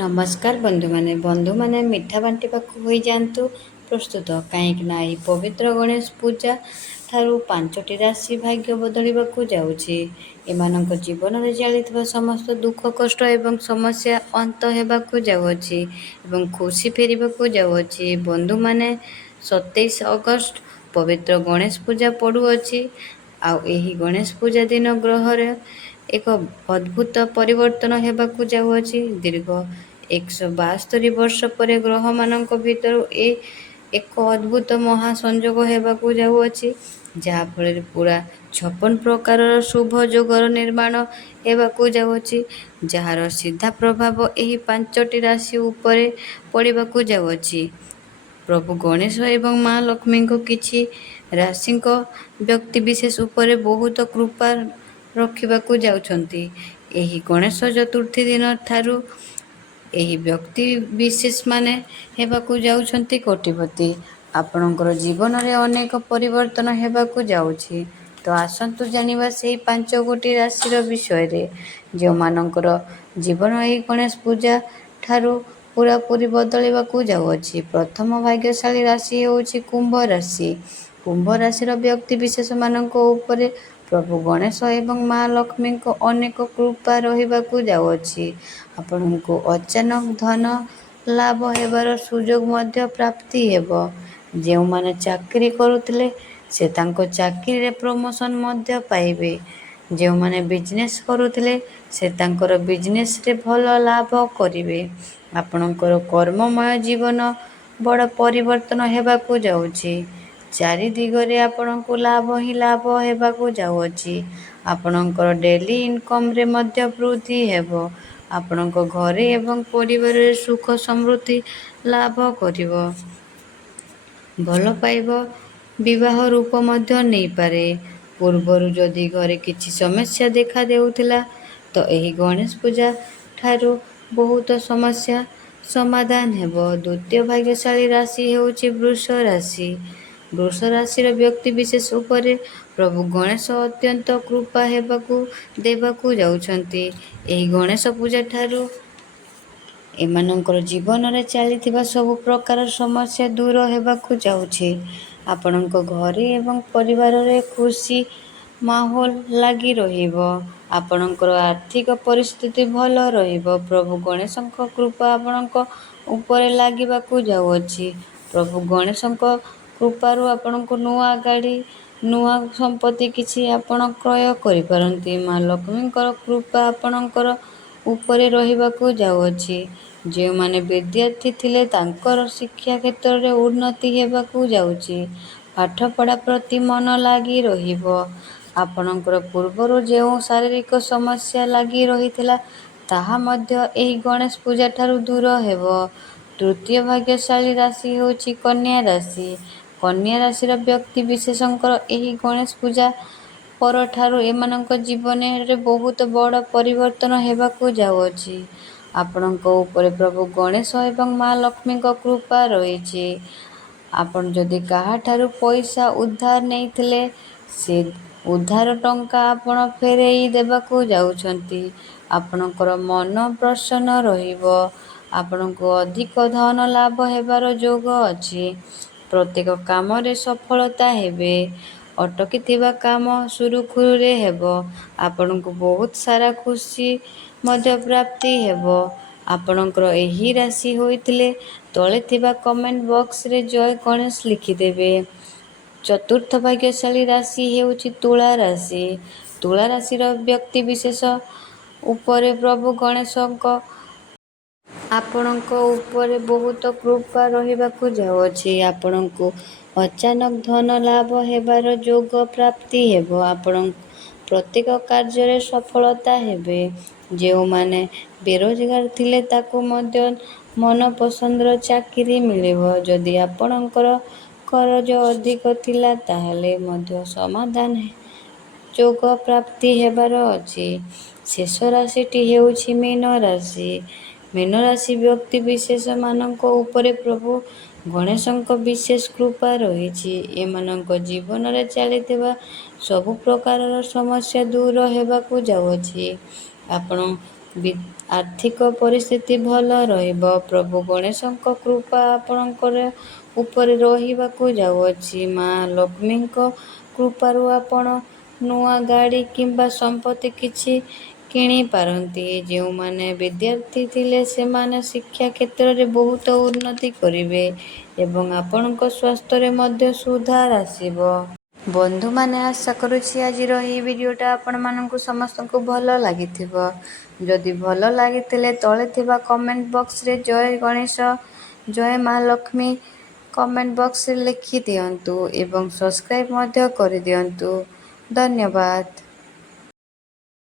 ନମସ୍କାର ବନ୍ଧୁମାନେ ମିଠା ବାଣ୍ଟିବାକୁ ହୋଇଯାଆନ୍ତୁ ପ୍ରସ୍ତୁତ, କାହିଁକିନା ଏହି ପବିତ୍ର ଗଣେଶ ପୂଜା ଠାରୁ 5ଟି ରାଶି ଭାଗ୍ୟ ବଦଳିବାକୁ ଯାଉଛି। ଏମାନଙ୍କ ଜୀବନରେ ଚାଲିଥିବା ସମସ୍ତ ଦୁଃଖ କଷ୍ଟ ଏବଂ ସମସ୍ୟା ଅନ୍ତ ହେବାକୁ ଯାଉଅଛି ଏବଂ ଖୁସି ଫେରିବାକୁ ଯାଉଅଛି। ବନ୍ଧୁମାନେ, 27 ଅଗଷ୍ଟ ପବିତ୍ର ଗଣେଶ ପୂଜା ପଡ଼ୁଅଛି। ଆଉ ଏହି ଗଣେଶ ପୂଜା ଦିନ ଗ୍ରହରେ ଏକ ଅଦ୍ଭୁତ ପରିବର୍ତ୍ତନ ହେବାକୁ ଯାଉଅଛି। ଦୀର୍ଘ 172 ବର୍ଷ ପରେ ଗ୍ରହମାନଙ୍କ ଭିତରୁ ଏକ ଅଦ୍ଭୁତ ମହାସଂଯୋଗ ହେବାକୁ ଯାଉଅଛି, ଯାହାଫଳରେ ପୁରା 56 ପ୍ରକାରର ଶୁଭ ଯୋଗର ନିର୍ମାଣ ହେବାକୁ ଯାଉଅଛି, ଯାହାର ସିଧା ପ୍ରଭାବ ଏହି 5ଟି ରାଶି ଉପରେ ପଡ଼ିବାକୁ ଯାଉଅଛି। ପ୍ରଭୁ ଗଣେଶ ଏବଂ ମା ଲକ୍ଷ୍ମୀଙ୍କ କିଛି ରାଶିଙ୍କ ବ୍ୟକ୍ତିବିଶେଷ ଉପରେ ବହୁତ କୃପା ରଖିବାକୁ ଯାଉଛନ୍ତି। ଏହି ଗଣେଶ ଚତୁର୍ଥୀ ଦିନ ଠାରୁ ଏହି ବ୍ୟକ୍ତିବିଶେଷମାନେ ହେବାକୁ ଯାଉଛନ୍ତି କୋଟିପତି। ଆପଣଙ୍କର ଜୀବନରେ ଅନେକ ପରିବର୍ତ୍ତନ ହେବାକୁ ଯାଉଛି। ତ ଆସନ୍ତୁ ଜାଣିବା ସେହି 5ଗୋଟି ରାଶିର ବିଷୟରେ, ଯେଉଁମାନଙ୍କର ଜୀବନ ଏହି ଗଣେଶ ପୂଜା ଠାରୁ ପୂରାପୂରି ବଦଳିବାକୁ ଯାଉଅଛି। ପ୍ରଥମ ଭାଗ୍ୟଶାଳୀ ରାଶି ହେଉଛି କୁମ୍ଭ ରାଶି। କୁମ୍ଭ ରାଶିର ବ୍ୟକ୍ତିବିଶେଷମାନଙ୍କ ଉପରେ ପ୍ରଭୁ ଗଣେଶ ଏବଂ ମା ଲକ୍ଷ୍ମୀଙ୍କ ଅନେକ କୃପା ରହିବାକୁ ଯାଉଅଛି। ଆପଣଙ୍କୁ ଅଚାନକ ଧନ ଲାଭ ହେବାର ସୁଯୋଗ ମଧ୍ୟ ପ୍ରାପ୍ତି ହେବ। ଯେଉଁମାନେ ଚାକିରି କରୁଥିଲେ, ସେ ତାଙ୍କ ଚାକିରିରେ ପ୍ରମୋଶନ ମଧ୍ୟ ପାଇବେ। ଯେଉଁମାନେ ବିଜନେସ୍ କରୁଥିଲେ, ସେ ତାଙ୍କର ବିଜନେସ୍ରେ ଭଲ ଲାଭ କରିବେ। ଆପଣଙ୍କର କର୍ମମୟ ଜୀବନ ବଡ଼ ପରିବର୍ତ୍ତନ ହେବାକୁ ଯାଉଛି। ଚାରି ଦିଗରେ ଆପଣଙ୍କୁ ଲାଭ ହିଁ ଲାଭ ହେବାକୁ ଯାଉଅଛି। ଆପଣଙ୍କର ଡେଲି ଇନକମ୍ରେ ମଧ୍ୟ ବୃଦ୍ଧି ହେବ। ଆପଣଙ୍କ ଘରେ ଏବଂ ପରିବାରରେ ସୁଖ ସମୃଦ୍ଧି ଲାଭ କରିବ। ଭଲ ପାଇବା ବିବାହ ରୂପ ମଧ୍ୟ ନେଇପାରେ। ପୂର୍ବରୁ ଯଦି ଘରେ କିଛି ସମସ୍ୟା ଦେଖା ଦେଉଥିଲା, ତ ଏହି ଗଣେଶ ପୂଜା ଠାରୁ ବହୁତ ସମସ୍ୟା ସମାଧାନ ହେବ। ଦ୍ୱିତୀୟ ଭାଗ୍ୟଶାଳୀ ରାଶି ହେଉଛି ବୃଷ ରାଶି। ବୃଷ ରାଶିର ବ୍ୟକ୍ତିବିଶେଷ ଉପରେ ପ୍ରଭୁ ଗଣେଶ ଅତ୍ୟନ୍ତ କୃପା ଦେବାକୁ ଯାଉଛନ୍ତି। ଏହି ଗଣେଶ ପୂଜା ଠାରୁ ଏମାନଙ୍କର ଜୀବନରେ ଚାଲିଥିବା ସବୁ ପ୍ରକାର ସମସ୍ୟା ଦୂର ହେବାକୁ ଯାଉଛି। ଆପଣଙ୍କ ଘରେ ଏବଂ ପରିବାରରେ ଖୁସି ମାହୋଲ ଲାଗି ରହିବ। ଆପଣଙ୍କର ଆର୍ଥିକ ପରିସ୍ଥିତି ଭଲ ରହିବ। ପ୍ରଭୁ ଗଣେଶଙ୍କ କୃପା ଆପଣଙ୍କ ଉପରେ ଲାଗିବାକୁ ଯାଉଅଛି। ପ୍ରଭୁ ଗଣେଶଙ୍କ କୃପାରୁ ଆପଣଙ୍କୁ ନୂଆ ଗାଡ଼ି, ନୂଆ ସମ୍ପତ୍ତି କିଛି ଆପଣ କ୍ରୟ କରିପାରନ୍ତି। ମା ଲକ୍ଷ୍ମୀଙ୍କର କୃପା ଆପଣଙ୍କର ଉପରେ ରହିବାକୁ ଯାଉଅଛି। ଯେଉଁମାନେ ବିଦ୍ୟାର୍ଥୀ ଥିଲେ, ତାଙ୍କର ଶିକ୍ଷା କ୍ଷେତ୍ରରେ ଉନ୍ନତି ହେବାକୁ ଯାଉଛି। ପାଠପଢ଼ା ପ୍ରତି ମନ ଲାଗି ରହିବ। ଆପଣଙ୍କର ପୂର୍ବରୁ ଯେଉଁ ଶାରୀରିକ ସମସ୍ୟା ଲାଗି ରହିଥିଲା, ତାହା ମଧ୍ୟ ଏହି ଗଣେଶ ପୂଜା ଠାରୁ ଦୂର ହେବ। ତୃତୀୟ ଭାଗ୍ୟଶାଳୀ ରାଶି ହେଉଛି କନ୍ୟା ରାଶି। କନ୍ୟା ରାଶିର ବ୍ୟକ୍ତିବିଶେଷଙ୍କର ଏହି ଗଣେଶ ପୂଜା ପରଠାରୁ ଏମାନଙ୍କ ଜୀବନରେ ବହୁତ ବଡ଼ ପରିବର୍ତ୍ତନ ହେବାକୁ ଯାଉଅଛି। ଆପଣଙ୍କ ଉପରେ ପ୍ରଭୁ ଗଣେଶ ଏବଂ ମା ଲକ୍ଷ୍ମୀଙ୍କ କୃପା ରହିଛି। ଆପଣ ଯଦି କାହାଠାରୁ ପଇସା ଉଧାର ନେଇଥିଲେ, ସେ ଉଧାର ଟଙ୍କା ଆପଣ ଫେରାଇ ଦେବାକୁ ଯାଉଛନ୍ତି। ଆପଣଙ୍କର ମନ ପ୍ରସନ୍ନ ରହିବ। ଆପଣଙ୍କୁ ଅଧିକ ଧନ ଲାଭ ହେବାର ଯୋଗ ଅଛି। ପ୍ରତ୍ୟେକ କାମରେ ସଫଳତା ହେବେ। ଅଟକିଥିବା କାମ ସୁରୁଖୁରୁରେ ହେବ। ଆପଣଙ୍କୁ ବହୁତ ସାରା ଖୁସି ମଧ୍ୟ ପ୍ରାପ୍ତି ହେବ। ଆପଣଙ୍କର ଏହି ରାଶି ହୋଇଥିଲେ, ତଳେ ଥିବା କମେଣ୍ଟ ବକ୍ସରେ ଜୟ ଗଣେଶ ଲେଖିଦେବେ। ଚତୁର୍ଥ ଭାଗ୍ୟଶାଳୀ ରାଶି ହେଉଛି ତୁଳା ରାଶି। ତୁଳା ରାଶିର ବ୍ୟକ୍ତିବିଶେଷ ଉପରେ ପ୍ରଭୁ ଗଣେଶଙ୍କ ଆପଣଙ୍କ ଉପରେ ବହୁତ କୃପା ରହିବାକୁ ଯାଉଅଛି। ଆପଣଙ୍କୁ ଅଚାନକ ଧନ ଲାଭ ହେବାର ଯୋଗ ପ୍ରାପ୍ତି ହେବ। ଆପଣ ପ୍ରତ୍ୟେକ କାର୍ଯ୍ୟରେ ସଫଳତା ହେବେ। ଯେଉଁମାନେ ବେରୋଜଗାର ଥିଲେ, ତାକୁ ମଧ୍ୟ ମନପସନ୍ଦର ଚାକିରି ମିଳିବ। ଯଦି ଆପଣଙ୍କର କରଜ ଅଧିକ ଥିଲା, ତାହେଲେ ମଧ୍ୟ ସମାଧାନ ଯୋଗ ପ୍ରାପ୍ତି ହେବାର ଅଛି। ଶେଷ ରାଶିଟି ହେଉଛି ମୀନ ରାଶି। ମୀନ ରାଶି ବ୍ୟକ୍ତିବିଶେଷମାନଙ୍କ ଉପରେ ପ୍ରଭୁ ଗଣେଶଙ୍କ ବିଶେଷ କୃପା ରହିଛି। ଏମାନଙ୍କ ଜୀବନରେ ଚାଲିଥିବା ସବୁ ପ୍ରକାରର ସମସ୍ୟା ଦୂର ହେବାକୁ ଯାଉଅଛି। ଆପଣ ଆର୍ଥିକ ପରିସ୍ଥିତି ଭଲ ରହିବ। ପ୍ରଭୁ ଗଣେଶଙ୍କ କୃପା ଆପଣଙ୍କର ଉପରେ ରହିବାକୁ ଯାଉଅଛି। ମା ଲକ୍ଷ୍ମୀଙ୍କ କୃପାରୁ ଆପଣ ନୂଆ ଗାଡ଼ି କିମ୍ବା ସମ୍ପତ୍ତି କିଛି କିଣିପାରନ୍ତି। ଯେଉଁମାନେ ବିଦ୍ୟାର୍ଥୀ ଥିଲେ ସେମାନେ ଶିକ୍ଷା କ୍ଷେତ୍ରରେ ବହୁତ ଉନ୍ନତି କରିବେ ଏବଂ ଆପଣଙ୍କ ସ୍ୱାସ୍ଥ୍ୟରେ ମଧ୍ୟ ସୁଧାର ଆସିବ। ବନ୍ଧୁମାନେ, ଆଶା କରୁଛି ଆଜିର ଏହି ଭିଡ଼ିଓଟା ଆପଣମାନଙ୍କୁ ସମସ୍ତଙ୍କୁ ଭଲ ଲାଗିଥିବ। ଯଦି ଭଲ ଲାଗିଥିଲେ ତଳେ ଥିବା କମେଣ୍ଟ ବକ୍ସରେ ଜୟ ଗଣେଶ, ଜୟ ମା ଲକ୍ଷ୍ମୀ କମେଣ୍ଟ ବକ୍ସରେ ଲେଖିଦିଅନ୍ତୁ ଏବଂ ସବସ୍କ୍ରାଇବ୍ ମଧ୍ୟ କରିଦିଅନ୍ତୁ। ଧନ୍ୟବାଦ।